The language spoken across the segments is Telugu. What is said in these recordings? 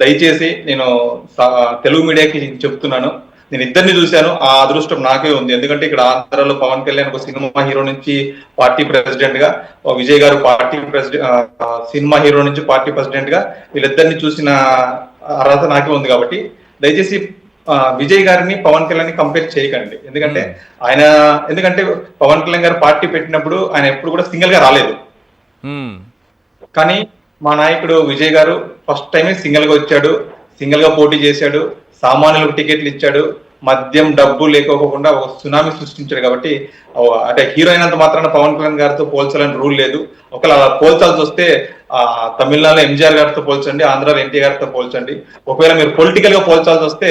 దయచేసి నేను తెలుగు మీడియాకి చెప్తున్నాను, నేను ఇద్దరిని చూశాను, ఆ అదృష్టం నాకే ఉంది. ఎందుకంటే ఇక్కడ ఆంధ్రాలో పవన్ కళ్యాణ్ ఒక సినిమా హీరో నుంచి పార్టీ ప్రెసిడెంట్ గా, విజయ్ గారు పార్టీ ప్రెసిడెంట్ సినిమా హీరో నుంచి పార్టీ ప్రెసిడెంట్ గా వీళ్ళిద్దరిని చూసిన అర్హత నాకే ఉంది. కాబట్టి దయచేసి విజయ్ గారిని పవన్ కళ్యాణ్ కంపేర్ చేయకండి. ఎందుకంటే ఆయన ఎందుకంటే పవన్ కళ్యాణ్ గారు పార్టీ పెట్టినప్పుడు ఆయన ఎప్పుడు కూడా సింగిల్ గా రాలేదు. కానీ మా నాయకుడు విజయ్ గారు ఫస్ట్ టైమే సింగిల్ గా వచ్చాడు, సింగిల్ గా పోటీ చేశాడు, సామాన్యులకు టికెట్లు ఇచ్చాడు, మద్యం డబ్బు లేకోకుండా ఒక సునామీ సృష్టించాడు. కాబట్టి అంటే హీరో అయినంత మాత్రాన పవన్ కళ్యాణ్ గారితో పోల్చాలని రూల్ లేదు. ఒకవేళ అలా పోల్చాల్సి వస్తే తమిళనాడులో ఎంజీఆర్ గారితో పోల్చండి, ఆంధ్రాలో ఎన్టీ గారితో పోల్చండి. ఒకవేళ మీరు పొలిటికల్ గా పోల్చాల్సి వస్తే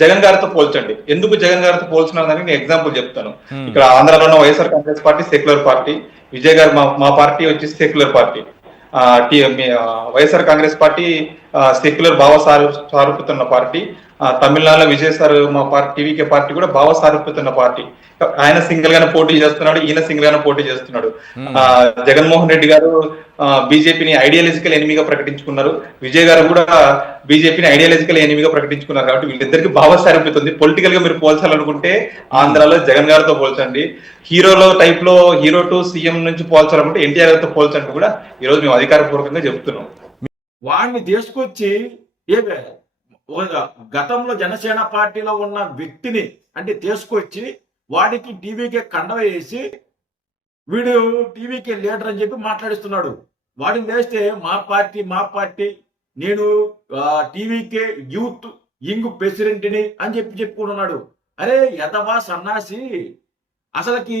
జగన్ గారితో పోల్చండి. ఎందుకు జగన్ గారితో పోల్చున్నారని నేను ఎగ్జాంపుల్ చెప్తాను. ఇక్కడ ఆంధ్రాలో YSR Congress party secular party, Vijay గారు మా పార్టీ వచ్చి secular party. YSR Congress party secular భావ సారూపుతున్న పార్టీ. తమిళనాడులో విజయ్ సార్ మా పార్టీ టీవీకే పార్టీ కూడా భావ సారూపుతున్న పార్టీ. ఆయన సింగిల్ గానే పోటీ చేస్తున్నాడు, ఈయన సింగిల్ గానే పోటీ చేస్తున్నాడు. జగన్మోహన్ రెడ్డి గారు బీజేపీని ఐడియాలజికల్ ఎనిమిగా ప్రకటించుకున్నారు, విజయ్ గారు కూడా బీజేపీని ఐడియాలజికల్ ఎనిమిగా ప్రకటించుకున్నారు. కాబట్టి వీళ్ళిద్దరికి భావ సారూప్యతుంది. పొలిటికల్ గా మీరు పోల్చాలనుకుంటే ఆంధ్రాలో జగన్ గారితో పోల్చండి, హీరోలో టైప్ లో హీరో టు సీఎం నుంచి పోల్చాలనుకుంటే ఎన్టీఆర్ గారితో పోల్చండి కూడా ఈ రోజు మేము అధికారపూర్వకంగా చెప్తున్నాం. వాడిని తీసుకొచ్చి గతంలో జనసేన పార్టీలో ఉన్న వ్యక్తిని అంటే తీసుకొచ్చి వాడికి టీవీకే కండవ వేసి వీడు టీవీకే లీడర్ అని చెప్పి మాట్లాడిస్తున్నాడు. వాడిని వేస్తే మా పార్టీ నేను టీవీకే యూత్ ఇంగ్ ప్రెసిడెంట్ని అని చెప్పుకుంటున్నాడు. అరే యదవా సన్నాసి, అసలుకి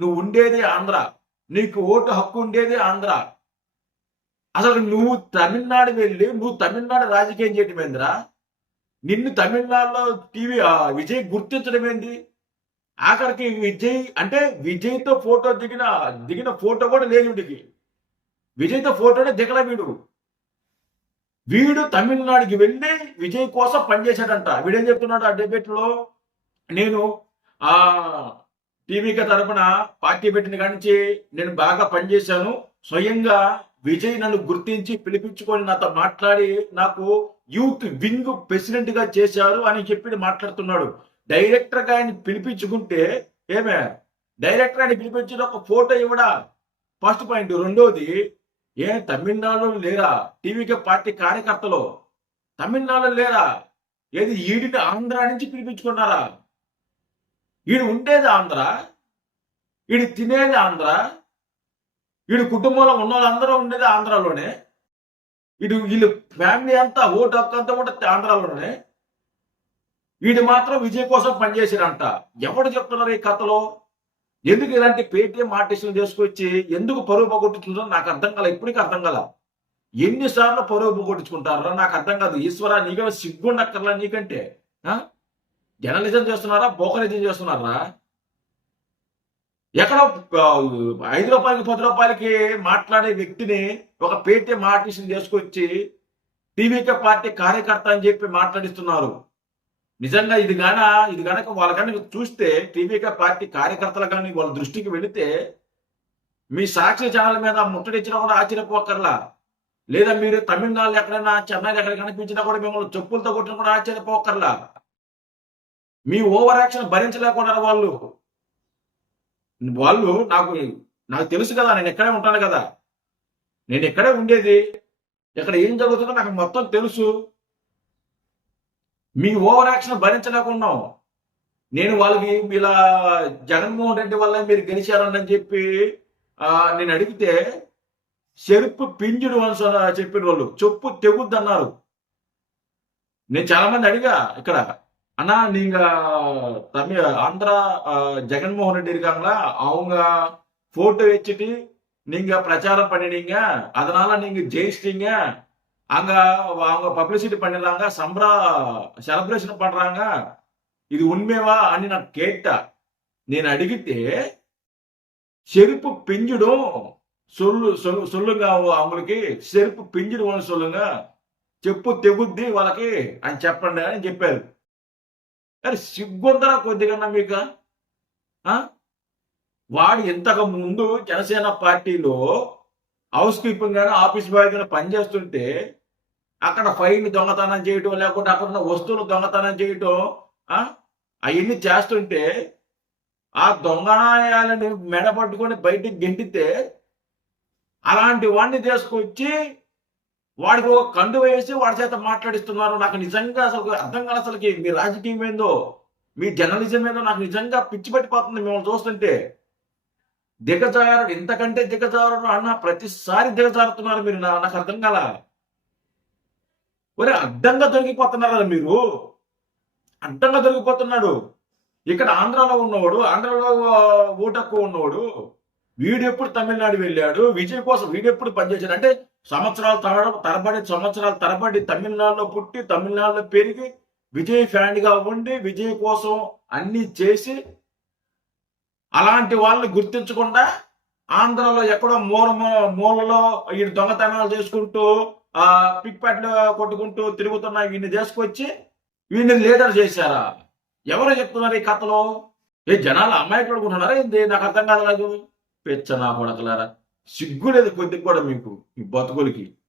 నువ్వు ఉండేది ఆంధ్ర, నీకు ఓటు హక్కు ఉండేది ఆంధ్ర. అసలు నువ్వు తమిళనాడు వెళ్ళి నువ్వు తమిళనాడు రాజకీయం చేయటం ఏందిరా? నిన్ను తమిళనాడులో విజయ్ గుర్తించడం ఏంది? ఆఖరికి విజయ్ అంటే విజయ్తో ఫోటో దిగిన ఫోటో కూడా లేదు వీడికి. విజయ్తో ఫోటోనే దిగల వీడు తమిళనాడుకి వెళ్ళి విజయ్ కోసం పనిచేశాడంట. వీడేం చెప్తున్నాడు ఆ డిబేట్ లో, నేను టీవీకి తరపున పార్టీ పెట్టిన కానించి నేను బాగా పనిచేశాను, స్వయంగా విజయ్ నన్ను గుర్తించి పిలిపించుకొని నాతో మాట్లాడి నాకు యూత్ వింగ్ ప్రెసిడెంట్ గా చేశారు అని చెప్పి మాట్లాడుతున్నాడు. డైరెక్టర్ గా ఆయన పిలిపించుకుంటే డైరెక్టర్ ఆయన పిలిపించిన ఒక ఫోటో ఇవ్వడా ఫస్ట్ పాయింట్. రెండోది, తమిళనాడులో లేరా టీవీకే పార్టీ కార్యకర్తలు? తమిళనాడులో లేరా? ఏది ఈడిని ఆంధ్ర నుంచి పిలిపించుకున్నారా? ఈడు ఉండేది ఆంధ్ర, ఈడు తినేది ఆంధ్ర, వీడు కుటుంబంలో ఉన్న వాళ్ళందరూ ఉండేది ఆంధ్రాలోనే, వీళ్ళు ఫ్యామిలీ అంతా ఓటు హక్కు అంతా కూడా ఆంధ్రాలోనే. వీడు మాత్రం విజయ్ కోసం పనిచేసాడంట. ఎవడు చెప్తున్నారు ఈ కథలో? ఎందుకు ఇలాంటి పేటీఎం ఆర్టిస్టులు చేసుకొచ్చి ఎందుకు పరువు పోగొట్టుకుంటారో నాకు అర్థం కాల, ఇప్పటికీ అర్థం కాల. ఎన్నిసార్లు పరువు పోగొట్టుకుంటారో నాకు అర్థం కాదు. ఈశ్వర, నీకే సిగ్గుండక్కర్లా నీకంటే? జర్నలిజం చేస్తున్నారా, బోకరిజం చేస్తున్నారా? ఎక్కడో 5 రూపాయలకి 10 రూపాయలకి మాట్లాడే వ్యక్తిని ఒక పేటీఎం ఆర్టిస్ట్ని చేసుకొచ్చి టీవీకే పార్టీ కార్యకర్త అని చెప్పి మాట్లాడిస్తున్నారు. నిజంగా ఇది గనక వాళ్ళ కానీ చూస్తే టీవీకే పార్టీ కార్యకర్తలు కానీ వాళ్ళ దృష్టికి వెళితే మీ సాక్షి ఛానల్ మీద ముట్టడిచ్చినా కూడా ఆశ్చర్యపోకర్లా. లేదా మీరు తమిళనాడులో ఎక్కడైనా చెన్నైలో ఎక్కడ కనిపించినా కూడా మిమ్మల్ని చెప్పులతో కొట్టినా కూడా ఆశ్చర్యపోకర్లా. మీ ఓవర్ యాక్షన్ భరించలేకుండా వాళ్ళు నాకు తెలుసు కదా, నేను ఎక్కడే ఉంటాను కదా, నేను ఎక్కడే ఉండేది, ఇక్కడ ఏం జరుగుతుందో నాకు మొత్తం తెలుసు. మీ ఓవర్ యాక్షన్ భరించలేకున్నాం. నేను వాళ్ళకి ఇలా జగన్మోహన్ రెడ్డి వల్ల మీరు గెలిచారని చెప్పి నేను అడిగితే చెరుపు పింజుడు అని చెప్పిన వాళ్ళు చెప్పు తెగుద్ది అన్నారు. నేను చాలా మంది అడిగా ఇక్కడ, அண்ணா நீங்க ஆந்திரா ஜெகன்மோகன் ரெட்டி இருக்காங்களா, அவங்க போட்டோ வச்சுட்டு நீங்க பிரச்சாரம் பண்ணினீங்க, அதனால நீங்க ஜெயிச்சிட்டீங்க, அங்க அவங்க பப்ளிசிட்டி பண்ணிடுறாங்க, செலிப்ரேஷன் பண்றாங்க, இது உண்மைவா అని நான் கேட்டா. నేను అడిగితే செருப்பு பிஞ்சிடும் சொல்லுங்க அவங்களுக்கு, செருப்பு பிஞ்சிடும் சொல்லுங்க, చెప్పు తెగుద్ది వాళ్ళకి అని చెప్పండి అని చెప్పారు. అరే సిగ్గుందరా కొద్దిగా మీకు? వాడు ఇంతకు ముందు జనసేన పార్టీలో హౌస్ కీపింగ్ గానీ ఆఫీస్ బాయ్ గానీ పనిచేస్తుంటే అక్కడ ఫైన్ దొంగతనం చేయటం, లేకుంటే అక్కడ ఉన్న వస్తువులు దొంగతనం చేయటం, అవన్నీ చేస్తుంటే ఆ దొంగనాయాలని మెడపట్టుకొని బయటికి గెంటితే అలాంటి వాడిని తీసుకొచ్చి వాడికి ఒక కండు వేసి వాడి చేత మాట్లాడిస్తున్నారు. నాకు నిజంగా అసలు అర్థం కాదు. అసలుకి మీ రాజకీయం ఏందో, మీ జర్నలిజం ఏందో నాకు నిజంగా పిచ్చి పట్టిపోతుంది మిమ్మల్ని చూస్తుంటే. దిగజారుడు, ఇంతకంటే దిగజారుడు అన్న ప్రతిసారి దిగజారుతున్నారు మీరు. నాకు అర్థం కాల. ఒరే అడ్డంగా దొరికిపోతున్నారా మీరు, అడ్డంగా దొరికిపోతున్నాడు. ఇక్కడ ఆంధ్రాలో ఉన్నవాడు, ఆంధ్రాలో ఓటక్కు ఉన్నవాడు, వీడెప్పుడు తమిళనాడు వెళ్ళాడు, విజయ్ కోసం వీడెప్పుడు పనిచేశాడు అంటే సంవత్సరాల తరబడి తమిళనాడులో పుట్టి తమిళనాడులో పెరిగి విజయ్ ఫ్యాన్ గా ఉండి విజయ్ కోసం అన్ని చేసి అలాంటి వాళ్ళని గుర్తించకుండా ఆంధ్రాలో ఎక్కడో మూలలో ఈ దొంగతనాలు చేసుకుంటూ పిక్ ప్యాట్లు కొట్టుకుంటూ తిరుగుతున్న వీడిని తీసుకొచ్చి వీడిని లీడర్ చేశారా? ఎవరో చెప్తున్నారు ఈ కథలో? ఏ జనాలు అమ్మాయి కొడుకుంటున్నారా ఏంది? నాకు అర్థం కాదు. పెచ్చ నా కొడకలారా, సిగ్గు లేదు కొద్దిగా కూడా మీకు, ఈ బతుకులకి.